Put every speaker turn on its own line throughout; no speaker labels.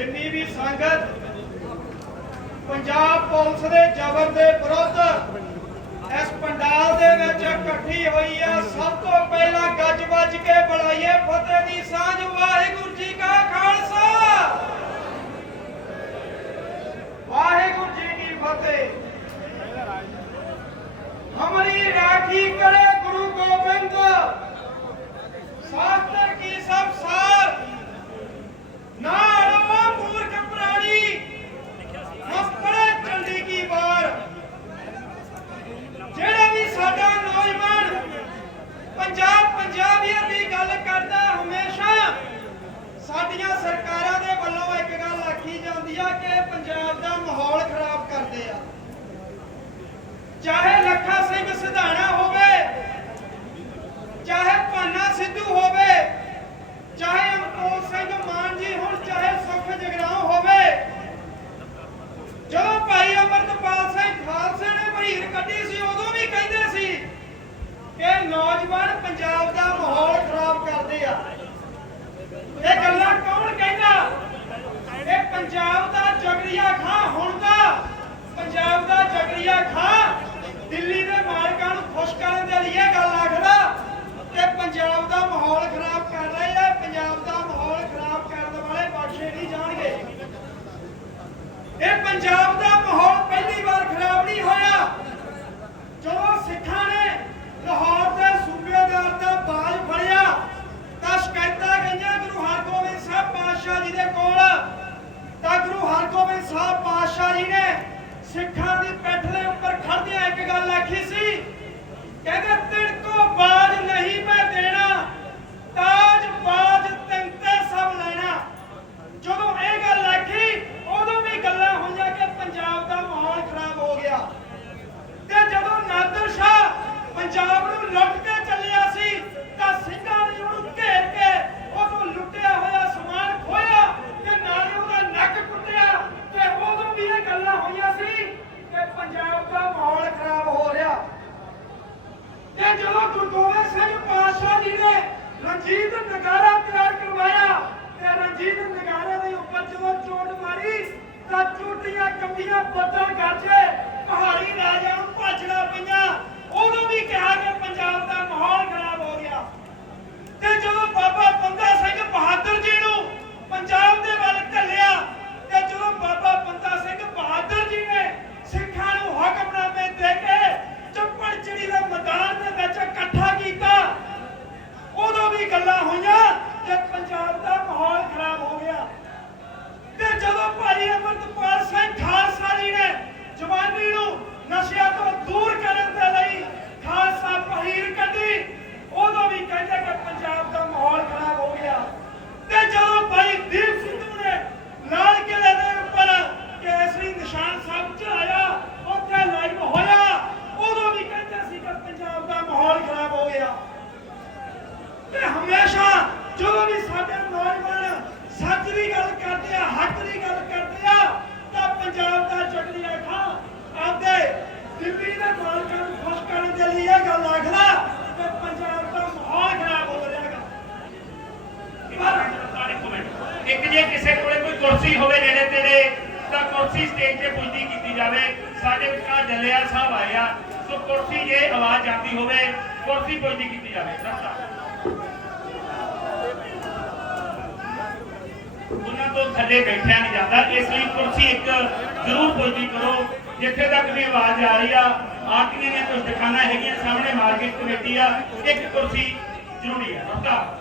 ਜਿੰਨੀ ਵੀ ਸੰਗਤ ਪੰਜਾਬ ਪੁਲਿਸ ਦੇ ਜ਼ਬਰ ਦੇ ਵਿਰੁੱਧ ਇਸ ਪੰਡਾਲ ਦੇ ਵਿੱਚ ਇਕੱਠੀ ਹੋਈ ਆ, ਸਭ ਤੋਂ ਪਹਿਲਾਂ ਗੱਜ ਵੱਜ ਕੇ ਬੁਲਾਈਏ ਫਤਿਹ ਦੀ ਸਾਂਝ, ਵਾਹਿਗੁਰੂ ਜੀ ਕਾ ਖਾਲਸਾ। ਸਰਕਾਰਾਂ ਦੇ ਵੱਲੋਂ ਇੱਕ ਗੱਲ ਆਖੀ ਜਾਂਦੀ ਆ ਕਿ ਪੰਜਾਬ ਦਾ ਮਾਹੌਲ ਖਰਾਬ ਕਰਦੇ ਆ। ਚਾਹੇ ਲੱਖਾ ਸਿੰਘ ਸਿਧਾਣਾ ਹੋਵੇ ਚਾਹੇ ਭਾਨਾ ਸਿੱਧੂ ਹੋਵੇ ਚਾਹੇ ਅਮਰਤੋਲ ਸਿੰਘ ਮਾਨ ਜੀ ਹੁਣ ਚਾਹੇ ਸੁਖ ਜਗਰਾਉਂ ਹੋਵੇ ਜਦੋਂ ਭਾਈ ਅਮਰਤਪਾਲ ਸਿੰਘ ਖਾਲਸੇ ਨੇ ਬਹੀਰ ਕੱਢੀ ਸੀ ਉਦੋਂ ਵੀ ਕਹਿੰਦੇ ਸੀ ਕਿ ਨੌਜਵਾਨ ਪੰਜਾਬ ਦਾ ਮਾਹੌਲ ਖਰਾਬ ਕਰਦੇ ਆ ਇਹ ਗੱਲਾਂ ਕੌਣ ਕਹਿੰਦਾ ਇਹ ਪੰਜਾਬ ਦਾ ਜਗਰੀਆ ਖਾਂ ਹੁਣ ਦਾ ਪੰਜਾਬ ਦਾ ਜਗਰੀਆ ਦਿੱਲੀ ਦੇ ਮਾਲਕਾਂ ਨੂੰ ਖੁਸ਼ ਕਰਨ ਦੇ ਲਈ ਇਹ ਗੱਲ ਆਖਦਾ। ਤੇ ਪੰਜਾਬ ਦਾ ਮਾਹੌਲ ਖਰਾਬ ਕਰ ਰਹੇ ਆ। ਪੰਜਾਬ ਦਾ ਮਾਹੌਲ ਖਰਾਬ ਕਰਨ ਵਾਲੇ ਬਖਸ਼ੇ ਨਹੀਂ ਜਾਣਗੇ। ਇਹ ਪੰਜਾਬ ਦਾ ਮਾਹੌਲ ਪਹਿਲੀ ਵਾਰ ਖਰਾਬ ਨਹੀਂ ਹੋਇਆ ਜਦੋਂ ਸਿੱਖਾਂ ਨੇ ਲਾਹੌਰ ਦੇ ਸੂਬੇਦਾਰ ਦਾ ਬਾਜ ਫੜਿਆ ਤਾਂ ਸ਼ਿਕਾਇਤਾਂ ਗਈਆਂ ਗੁਰੂ ਹਰਗੋਬਿੰਦ ਸਾਹਿਬ ਪਾਤਸ਼ਾਹ ਜੀ ਦੇ ਕੋਲ ਤਾਂ ਗੁਰੂ ਹਰਗੋਬਿੰਦ ਸਾਹਿਬ ਪਾਤਸ਼ਾਹ ਜੀ ਨੇ ਸਿੱਖਾਂ ਦੀ ਪਿੱਠ ਦੇ ਉੱਪਰ ਖੜਦਿਆਂ ਇੱਕ ਗੱਲ ਆਖੀ ਸੀ ਕਹਿੰਦੇ ਤਿੜਕੋ ਬਾਜ ਨਹੀਂ ਮੈਂ ਦੇਣਾ ਤਾਜ ਬਾਜ ਤਿੰਤੇ ਸਭ ਲੈਣਾ ਜਦੋਂ ਇਹ ਗੱਲ ਆਖੀ ਉਦੋਂ ਵੀ ਗੱਲਾਂ ਹੋਈਆਂ ਕਿ ਪੰਜਾਬ ਦਾ ਮਾਹੌਲ ਖਰਾਬ ਹੋ ਗਿਆ ਤੇ ਜਦੋਂ ਨਾਦਰ ਸ਼ਾਹ ਪੰਜਾਬ ਨੂੰ ਲੁੱਟ ਕੇ ਚੱਲਿਆ ਸੀ ਤਾਂ ਸਿੰਘਾਂ ਨੇ ਉਹਨੂੰ ਘੇਰ ਕੇ ਉਹਨੂੰ ਲੁੱਟਿਆ ਹੋਇਆ ਸਮਾਨ ਖੋਇਆ ਤੇ ਨਾਲੇ ਉਹਦਾ ਨੱਕ ਕੁੱਟਿਆ ਤੇ ਉਦੋਂ ਵੀ ਇਹ ਗੱਲਾਂ ਹੋਈਆਂ ਸੀ ਕਿ ਪੰਜਾਬ ਦਾ ਮਾਹੌਲ ਖਰਾਬ ਹੋ ਰਿਹਾ ਤੇ ਜਦੋਂ ਗੁਰੂ ਗੋਬਿੰਦ ਸਿੰਘ ਪਾਤਸ਼ਾਹ ਜੀ ਨੇ ਰਣਜੀਤ ਨਗਾਰਾ ਤਿਆਰ ਕਰਵਾਇਆ ਤੇ ਰਣਜੀਤ ਨਗਾਰੇ ਦੇ ਉੱਪਰ ਜਦੋਂ ਚੋਟ ਮਾਰੀ ਤਾਂ ਚੋਟੀਆਂ ਕੰਬੀਆਂ ਬੱਦਲ ਗਰਜੇ ਪਹਾੜੀ ਰਾਜਾ ਨੂੰ ਭੱਜਣਾ ਪਈਆਂ ਉਦੋਂ ਵੀ ਕਿਹਾ ਕਿ ਪੰਜਾਬ ਦਾ ਮਾਹੌਲ ਖਰਾਬ ਹੋ ਗਿਆ ਤੇ ਜਦੋਂ ਬਾਬਾ ਬੰਦਾ ਸਿੰਘ ਬਹਾਦਰ ਜੀ ਨੂੰ ਪੰਜਾਬ ਦੇ ਵੱਲ ਘੱਲਿਆ ਤੇ ਜਦੋਂ ਬਾਬਾ ਬੰਦਾ ਸਿੰਘ ਬਹਾਦਰ ਜੀ ਨੇ ਸਿੱਖਾਂ ਨੂੰ ਹੁਕਮਨਾਮੇ ਦੇ ਕੇ ਚੱਪੜ ਚਿੜੀ ਦੇ ਮੈਦਾਨ ਦੇ ਵਿੱਚ ਇਕੱਠਾ ਕੀਤਾ ਉਦੋਂ ਵੀ ਗੱਲਾਂ ਹੋਈਆਂ ਕਿ ਪੰਜਾਬ ਦਾ ਮਾਹੌਲ ਖਰਾਬ ਹੋ ਗਿਆ। ਤੇ ਜਦੋਂ ਭਾਈ ਅਮਰਤਪਾਲ ਸਿੰਘ ਖਾਲਸਾ ਜੀ ਨੇ ਜਵਾਨੀ ਨੂੰ ਨਸ਼ਿਆਂ ਤੋਂ ਦੂਰ ਕਰਨ ਦੇ ਲਈ ਖਾਲਸਾ ਪਹੀਰ ਕੱਢੀ ਉਦੋਂ ਵੀ ਕਹਿੰਦੇ ਕਿ ਪੰਜਾਬ ਦਾ ਮਾਹੌਲ ਖਰਾਬ ਹੋ ਗਿਆ ਤੇ ਜਦੋਂ ਭਾਈ ਦੀਪ ਸਿੱਧੂ ਨੇ ਲਾਲ ਕਿਲੇ ਦੇ ਉੱਪਰ ਕੇਸਰੀ ਨਿਸ਼ਾਨ ਸਾਹਿਬ ਚੜਾਇਆ ਉੱਥੇ ਲਾਈਵ ਹੋਇਆ ਉਦੋਂ ਵੀ ਕਹਿੰਦੇ ਸੀ ਕਿ ਪੰਜਾਬ ਦਾ ਮਾਹੌਲ ਖਰਾਬ ਹੋ ਗਿਆ ਤੇ ਹਮੇਸ਼ਾ ਜਦੋਂ ਵੀ ਸਾਡੇ ਨੌਜਵਾਨ ਸੱਚ ਦੀ ਗੱਲ ਕਰਦੇ ਆ ਹੱਕ ਦੀ ਗੱਲ ਕਰਦੇ ਆ ਤਾਂ ਪੰਜਾਬ ਦਾ ਚੱਕਰੀਆ ਖਾਂ ਆਪਦੇ ਦਿੱਲੀ ਦੇ ਮਾਲਕਾਂ ਨੂੰ ਖੁਸ਼ ਕਰਨ ਦੇ ਲਈ ਪੰਜਾਬ ਦਾ ਮਾਹੌਲ ਖਰਾਬ ਹੋ ਜਾਏਗਾ।
ਇੱਕ ਜੇ ਕਿਸੇ ਕੋਲੇ ਕੋਈ ਕੁਰਸੀ ਹੋਵੇ ਨੇੜੇ ਤੇੜੇ ਤਾਂ ਕੁਰਸੀ ਸਟੇਜ ਤੇ ਪੁੱਜਦੀ ਕੀਤੀ ਜਾਵੇ। ਸਾਡੇ ਵਿਚਕਾਰ ਜੱਲਿਆਲ ਸਾਹਿਬ ਆਏ ਆ। ਸੋ ਕੁਰਸੀ ਜੇ ਆਵਾਜ਼ ਆਉਂਦੀ ਹੋਵੇ, ਕੁਰਸੀ ਪੁੱਜਦੀ ਕੀਤੀ ਜਾਵੇ। ਉਹਨਾਂ ਤੋਂ ਥੱਲੇ ਬੈਠਿਆ ਨਹੀਂ ਜਾਂਦਾ। ਇਸ ਲਈ ਕੁਰਸੀ ਇੱਕ ਜ਼ਰੂਰ ਪੁੱਜਦੀ ਕਰੋ। ਜਿੱਥੇ ਤੱਕ ਵੀ ਆਵਾਜ਼ ਆ ਰਹੀ ਆ ਆਰਟੀਆਂ ਦੀਆਂ ਕੁਝ ਦੁਕਾਨਾਂ ਹੈਗੀਆਂ ਸਾਹਮਣੇ ਮਾਰਕੀਟ ਕਮੇਟੀ ਆ ਇੱਕ ਕੁਰਸੀ ਜ਼ਰੂਰੀ ਹੈ ਰਸਤਾ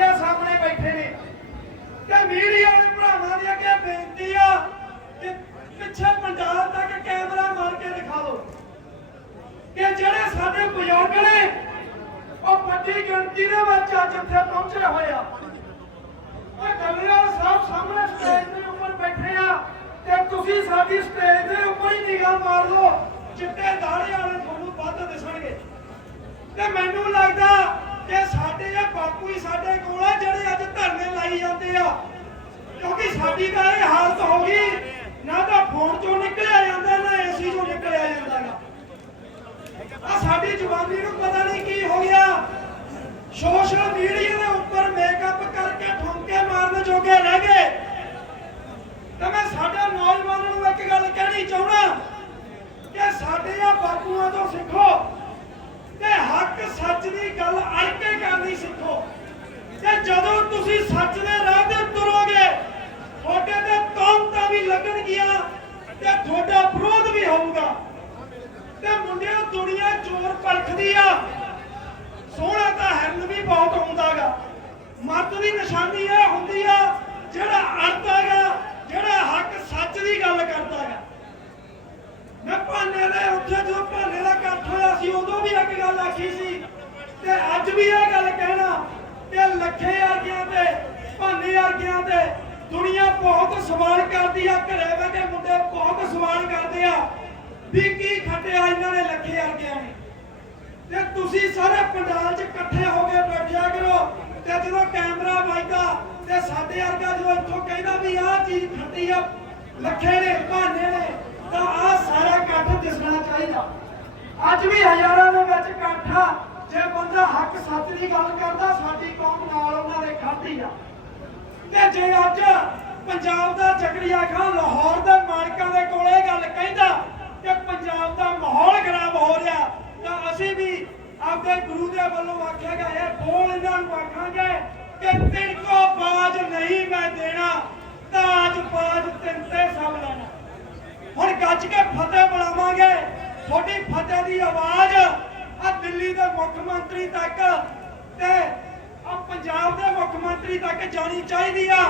ਚੌਂਕੜਾ ਸਾਹਮਣੇ ਬੈਠੇ ਨੇ। ਤੇ ਮੀਡੀਆ ਦੇ ਭਰਾਵਾਂ ਦੀ ਅੱਗੇ ਬੇਨਤੀ ਆ ਕਿ ਪਿੱਛੇ ਪੰਡਾਲ ਤੱਕ ਕੈਮਰਾ ਮਾਰ ਕੇ ਦਿਖਾ ਦਿਓ। ਕਿ ਜਿਹੜੇ ਸਾਡੇ ਬਜ਼ੁਰਗ ਨੇ, ਉਹ ਵੱਡੀ ਗਿਣਤੀ ਦੇ ਵਿੱਚ ਅੱਜ ਇੱਥੇ ਪਹੁੰਚੇ ਹੋਏ ਆ। ਉਹ ਡੱਲੇਵਾਲ ਸਾਹਿਬ ਸਾਹਮਣੇ ਸਟੇਜ ਦੇ ਉੱਪਰ ਬੈਠੇ ਆ ਤੇ ਤੁਸੀਂ ਸਾਡੀ ਸਟੇਜ ਦੇ ਉੱਪਰ ਹੀ ਨਿਗਾਹ ਮਾਰ ਲਓ ਚਿੱਟੇ ਦਾੜੇ ਵਾਲੇ ਤੁਹਾਨੂੰ ਵੱਧ ਦਿਸਣਗੇ। ਤੇ ਮੈਨੂੰ ਲੱਗਦਾ ਕਿ ਸਾਡੇ ਬਾਪੂ ਹੀ ਸਾਡੇ ਕੋਲ ਆ, ਜਿਹੜੇ ਅੱਜ ਧਰਨੇ ਲਾਈ ਜਾਂਦੇ ਆ। ਕਿਉਂਕਿ ਸਾਡੀ ਤਾਂ ਇਹ ਹਾਲਤ ਹੋ ਗਈ, ਨਾ ਤਾਂ ਫੋਨ ਚੋਂ ਨਿਕਲਿਆ ਜਾਂਦਾ, ਨਾ ਏਸੀ ਚੋਂ ਨਿਕਲਿਆ ਜਾਂਦਾਗਾ ਆ ਸਾਡੀ ਜਵਾਨੀ ਨੂੰ ਪਤਾ ਨਹੀਂ ਕੀ ਹੋ ਗਿਆ। ਸੋਸ਼ਲ ਮੀਡੀਆ ਦੇ ਉੱਪਰ ਮੇਕਅਪ ਕਰਕੇ ਠੁਮਕੇ ਮਾਰਨ ਜੋਗੇ ਰਹਿ ਗਏ। ਤਾਂ ਮੈਂ ਸਾਡੇ ਨੌਜਵਾਨ ਨੂੰ ਇੱਕ ਗੱਲ ਕਹਿਣੀ ਚਾਹੁੰਦਾ ਕਿ ਸਾਡੇ ਆ ਬਾਪੂਆਂ ਤੋਂ ਸਿੱਖੋ ਤੇ ਹੱਕ ਸੱਚ ਦੀ ਗੱਲ ਅੜ ਕੇ ਕਰਨੀ ਸਿੱਖੋ। ਤੇ ਜਦੋਂ ਤੁਸੀਂ ਸੱਚ ਦੇ ਰਾਹ ਤੇ ਤੁਰੋਗੇ, ਤੁਹਾਡੇ ਤੇ ਤੌਮਤਾਂ ਵੀ ਲੱਗਣਗੀਆਂ ਤੇ ਤੁਹਾਡਾ ਵਿਰੋਧ ਵੀ ਹੋਊਗਾ। ਤੇ ਮੁੰਡਿਓ, ਦੁਨੀਆ ਚੋਰ ਪਰਖਦੀ ਆ। ਸੋਹਣਾ ਤਾਂ ਹਿਰਨ ਵੀ ਬਹੁਤ ਹੁੰਦਾਗਾ ਮੱਤ ਦੀ ਨਿਸ਼ਾਨੀ ਇਹ ਹੁੰਦੀ ਆ, ਜਿਹੜਾ ਅੜਦਾਗਾ, ਜਿਹੜਾ ਹੱਕ ਸੱਚ ਦੀ ਗੱਲ ਕਰਦਾਗਾ। ਮੈਂ ਭਾਨੇ ਦੇ ਉੱਥੇ ਜਦੋਂ ਭਾਨੇ ਦਾ ਇਕੱਠ ਹੋਇਆ ਸੀ, ਉਦੋਂ ਵੀ ਇੱਕ ਗੱਲ ਆਖੀ ਸੀ, ਤੇ ਅੱਜ ਵੀ ਇਹ ਗੱਲ ਕਹਿਣਾ ਕਿ ਲੱਖੇ ਵਰਗਿਆਂ ਤੇ ਭਾਨੇ ਤੇ, ਦੁਨੀਆ ਬਹੁਤ ਸਵਾਲ ਕਰਦੀ ਆ, ਘਰੇ ਬੈਠੇ ਮੁੰਡੇ ਬਹੁਤ ਸਵਾਲ ਕਰਦੇ ਆ, ਵੀ ਕੀ ਖੱਟਿਆ ਇਹਨਾਂ ਨੇ ਲੱਖੇ ਵਰਗਿਆਂ ਨੇ। ਤੇ ਤੁਸੀਂ ਸਾਰੇ ਪੰਡਾਲ 'ਚ ਇਕੱਠੇ ਹੋ ਕੇ ਬੈਠਿਆ ਕਰੋ, ਤੇ ਜਦੋਂ ਕੈਮਰਾ ਵੱਜਦਾ, ਤੇ ਸਾਡੇ ਵਰਗਾ ਜਦੋਂ ਇੱਥੋਂ ਕਹਿੰਦਾ ਵੀ ਆਹ ਚੀਜ਼ ਖੱਟੀ ਆ, ਲੱਖੇ ਨੇ ਭਾਨੇ ਨੇ, ਤਾਂ ਆਹ ਸਾਰਾ ਇਕੱਠ ਦਿਸਣਾ ਚਾਹੀਦਾ। ਅੱਜ ਵੀ ਹਜ਼ਾਰਾਂ ਦੇ ਵਿੱਚ ਇਕੱਠ ਆ, ਜੇ ਬੰਦਾ ਹੱਕ ਸੱਚ ਦੀ ਗੱਲ ਕਰਦਾ, ਸਾਡੀ ਕੌਮ ਨਾਲ ਉਹਨਾਂ ਦੇ ਖਾਧੀ ਆ। ਤੇ ਜੇ ਅੱਜ ਪੰਜਾਬ ਦਾ ਜ਼ਕਰੀਆ ਖਾਨ ਲਾਹੌਰ ਦੇ ਮਾਲਕਾਂ ਦੇ ਕੋਲ ਗੱਲ ਕਹਿੰਦਾ ਕਿ ਪੰਜਾਬ ਦਾ ਮਾਹੌਲ ਖਰਾਬ ਹੋ ਰਿਹਾ, ਤਾਂ ਅਸੀਂ ਵੀ ਆਪਦੇ ਗੁਰੂ ਦੇ ਵੱਲੋਂ ਆਖਿਆ ਗਿਆ ਇਹ ਬੋਲ ਇਹਨਾਂ ਨੂੰ ਆਖਾਂਗੇ ਕਿ ਤਿੰਕੋ ਬਾਜ ਨਹੀਂ ਮੈਂ ਦੇਣਾ ਤਾਜ ਬਾਜ ਤਿੰਨ ਤੇ ਸਭ ਲੈਣਾ। ਹੁਣ ਗੱਜ ਕੇ ਫਤਿਹ ਬੁਲਾਵਾਂਗੇ, ਤੁਹਾਡੀ ਫਤਿਹ ਦੀ ਆਵਾਜ਼ ਆ ਦਿੱਲੀ ਦੇ ਮੁੱਖ ਮੰਤਰੀ ਤੱਕ ਤੇ ਆ ਪੰਜਾਬ ਦੇ ਮੁੱਖ ਮੰਤਰੀ ਤੱਕ ਜਾਣੀ ਚਾਹੀਦੀ ਆ।